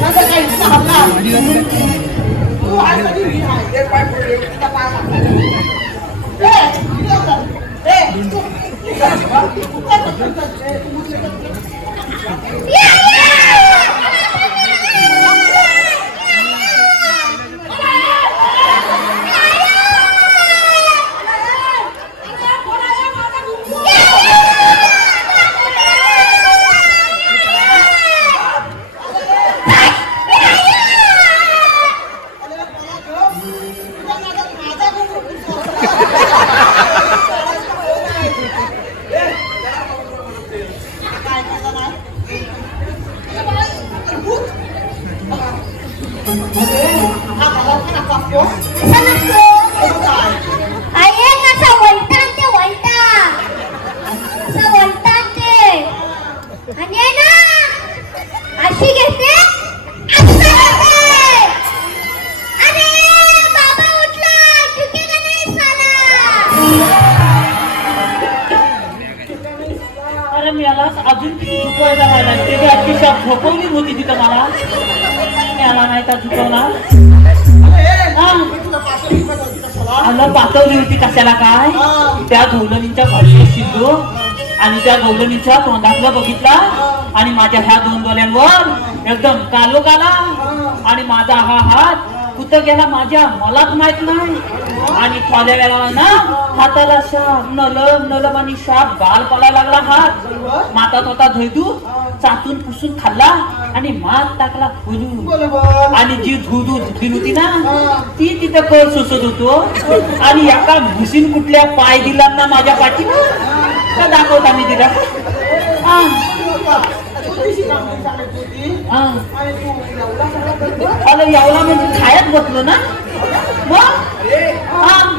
नंतर काही इतका हल्ला तू आहे कधी मी आहे एक पाय पडले तिचा पाय मारला अजून झुकवायला राहिला त्याची अतिशय झोपवली होती तिथं मला त्याला नाही का झुकवला पातवली होती कशाला काय त्या गवलनीच्या भाषेत शिरलो आणि त्या गवलनीच्या तोंडातलं बघितला आणि माझ्या ह्या दोन डोळ्यांवर एकदम कालो काला आणि माझा हा हात कुठं गेला माझ्या मलाच माहित नाही आणि थोड्या वेळाला ना हाताला शाप नलम आणि शाप गाल पडायला लागला हात मातात होता धैदू चाटून पुसून खाल्ला आणि मात टाकला फुलून आणि जी धूद होती ना ती तिथं कळ सोसत होतो आणि एका भुसीन कुठल्या पाय दिला ना माझ्या पाठीवर का दाखवता मी तिला अरे एवढा म्हणजे खायच बसलो ना मग